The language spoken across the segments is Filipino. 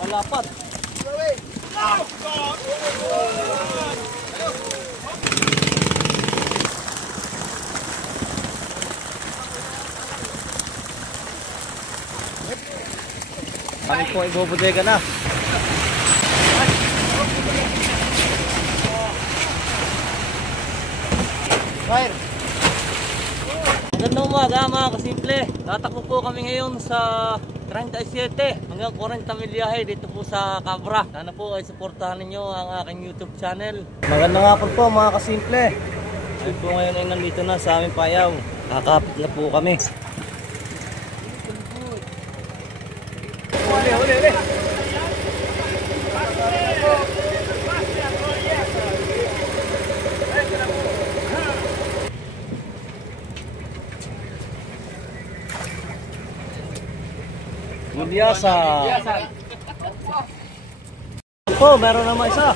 Walapat. Kami po ibubudega na. Fire! Magandang umaga mga kasimple. Tatakbo po kami ngayon sa 37 hanggang 40 milyahe dito po sa Cabra. Sana po ay suportahan ninyo ang aking YouTube channel. Magandang hapon po mga kasimple. Ay po ngayon ay nandito na sa aming payaw. Kakapit na po kami. Uli. Gulyasan. Po, meron naman isa.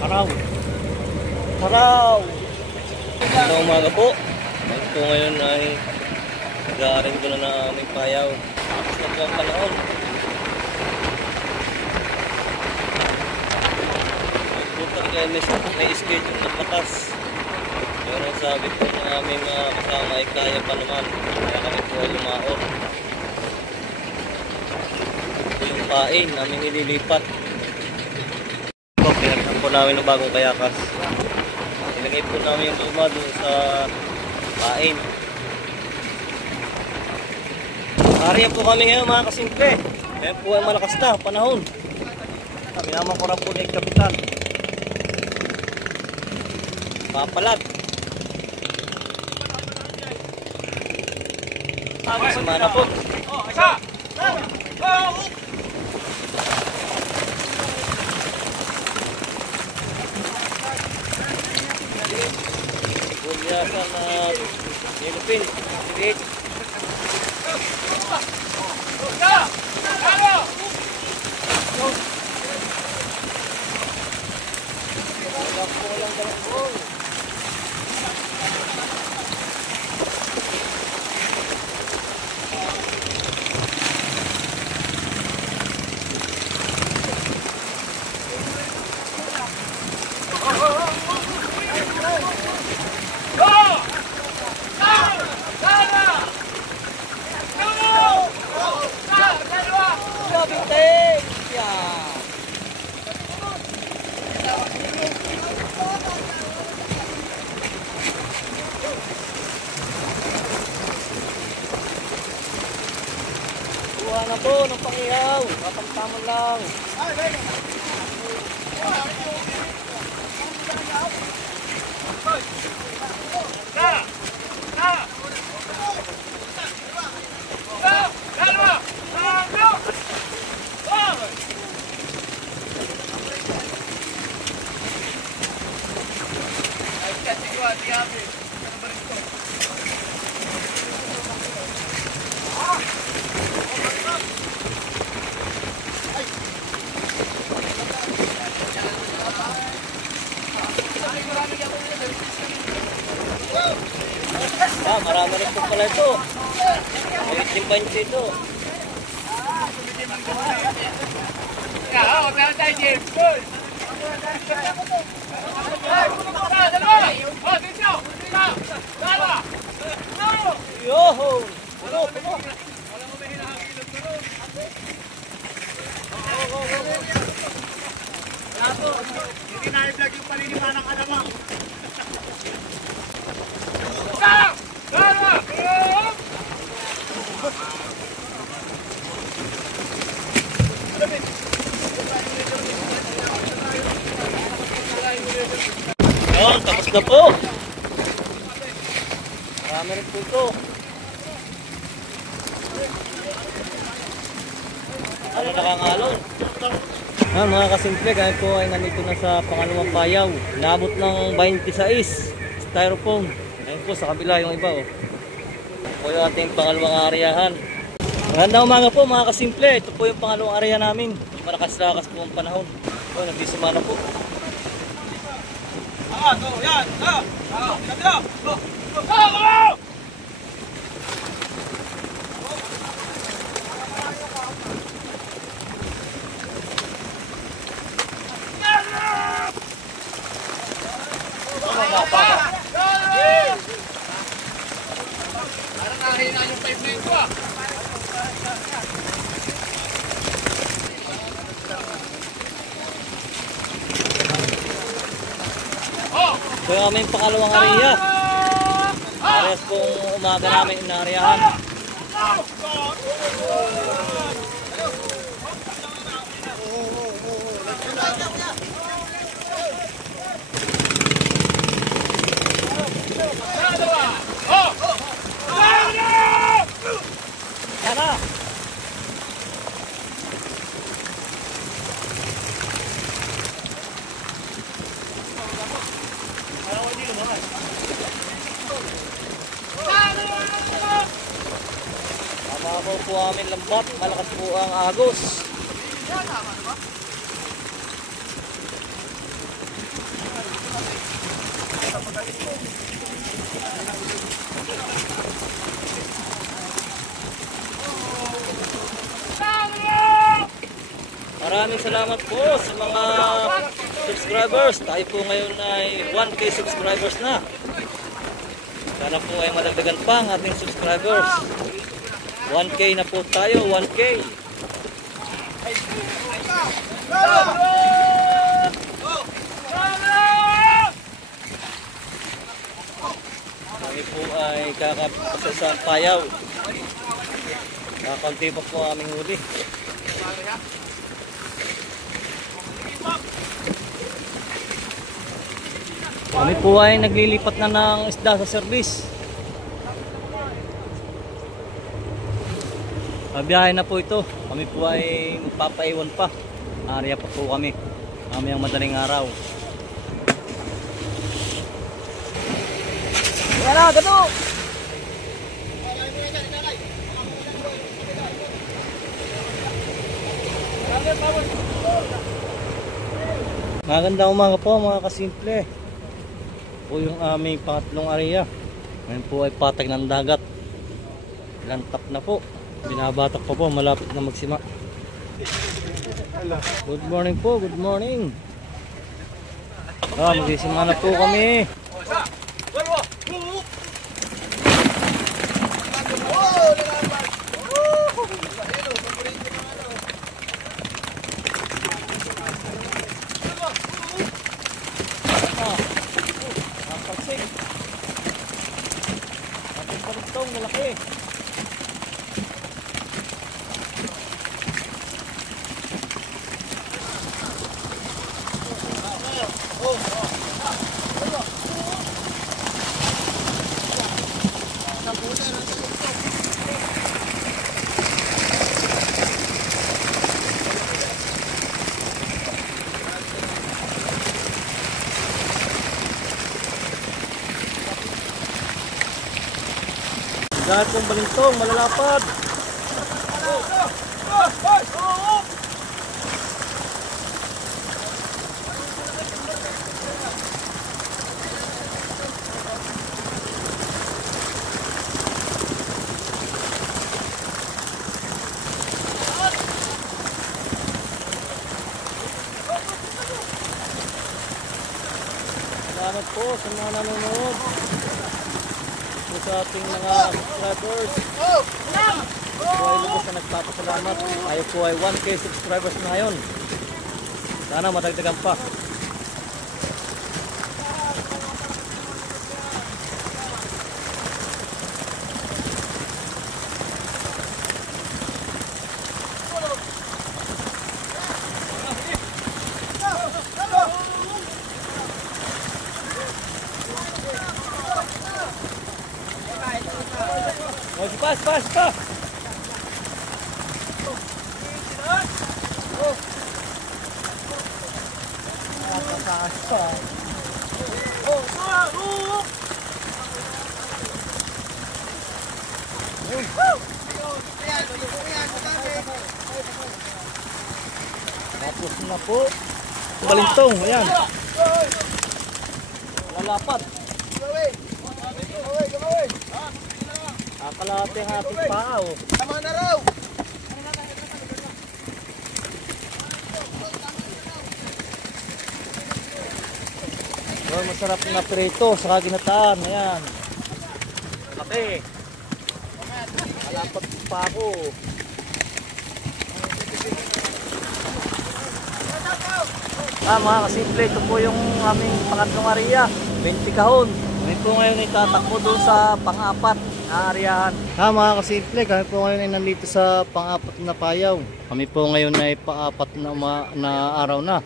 Haraw. Magandang umaga po. Ito ngayon ay nag-aaring ko na aming payaw. Tapos na po ang panahon. Bukan kayo may schedule na patas. Pero sabi po ng aming kasama ay kaya pa naman. Kaya kami po ay lumaot. Ito yung pain namin nililipat. Pinagtan po namin ng bagong kayakas. Ilagay po namin yung luma doon sa pain. Ariyan po kami ngayon mga kasimple. Kaya po ay malakas na panahon. Minama ko na po na yung kapitan. Papalat. Semana po. Gulyasan na Philippine. Sige. Kuha na po ng pangihaw. Katamtamon lang. Marami rin po pala ito. May chimpanzee ito. Yoho! Puno! Hindi na-i-vlog yung paninima ng alamang. Ayan, tapos na po. Marami rin po ito. Ano nakangalon? Mga kasimple, kahit po ay nandito na sa pangalawang payaw. Naabot ng 26 styrofoam. Ayan po sa kabila yung iba. Ito po yung ating pangalawang areahan. Magandang umaga po mga kasimple. Ito po yung pangalawang area namin. Malakas-lakas po ang panahon. Nagsisimana po. So yung aming pangalawang area. Parehas pong umaga namin inaariyahan. Sana! Mababaw po amin lambat, malakas po ang agos. Maraming salamat po sa mga subscribers. Tayo po ngayon ay 1K subscribers na. Sana po ay madagdagan pa ang ating subscribers. 1K na po tayo, 1K. Kami po ay kakapasa sa payaw. Kakunti pa po aming huli. Kami po ay naglilipat na ng isda sa service. Biyahe na po ito. Kami po ay magpapaiwan pa. Area pa po kami. Mamayang madaling araw. Yan na, gato! Magandang umaga po mga kasimple. Po yung aming pangatlong area. Ngayon po ay patag ng dagat. Lantap na po. Binabatak pa po, malapit na magsima. Good morning po, good morning. Magsisima na po kami. Ating palutong malaki. Lahat ng balintong malalapad. Salamat po sa mga nanonood. Sa ating mga subscribers. Po ay lubos na nagpapasalamat. Tayo po ay 1K subscribers na ngayon. Sana madagdagan pa. Pas. Tapos na po. Balintong, ayan. Kalapat. Kalahati ang ating paa, oh. Tama na raw. Oh, masarap na prito sa ginataan. Ayan. Kape. Kalapat pa ako. Mga kasimple, ito po yung aming pangatlong area. 20 kahon. Kami po ngayon ay tatakbo doon sa pang-apat na areahan. Mga kasimple, kami po ngayon ay nandito sa pang-apat na payaw. Kami po ngayon ay pa-apat na araw na.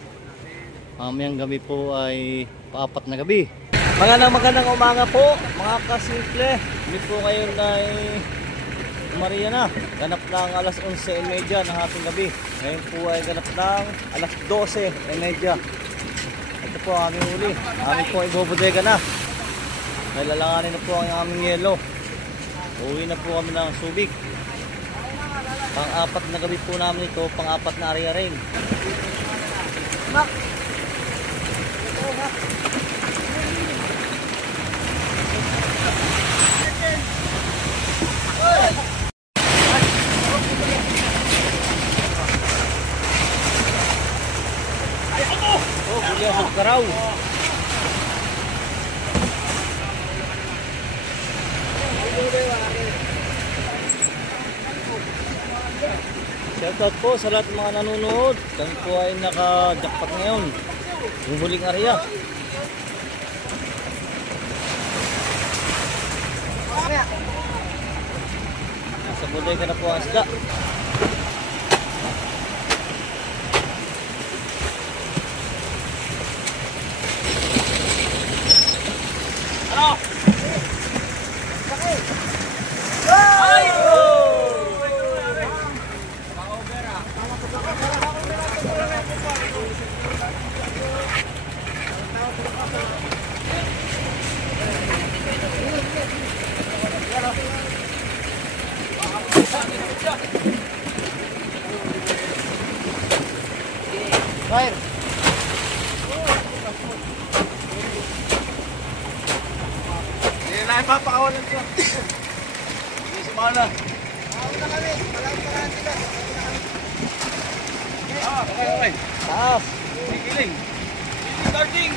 Mamayang gabi po ay pa-apat na gabi. Magandang umaga po mga kasimple. Kami po ngayon ay Maria na. Ganap ng alas 11:30 ng ating gabi. Ngayon po ay ganap ng alas 12:30. Ito po ang aming huli. Amin po ay bobodega na. Nalalanganin na po ang aming yelo. Uwi na po kami ng Subic. Pang-apat na gabi po namin ito. Pang-apat na area rin. Sa karaw. Shoutout po sa lahat ng mga nanonood. Kami po ay naka-jackpot ngayon. Yung huling area. Sa bodega na po ang isda. Fire. Hindi na ipapakawalan ko. Hindi sumana. Ako na kami. Walang sila. Okay. Taas. Giling. Starting.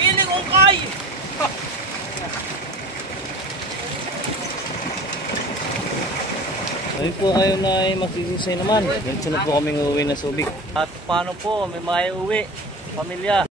Giling okay. Kami po kayo na ay magsisusay naman. Diretso na po kami uuwi na Subic. At paano po, may mga uwi, pamilya.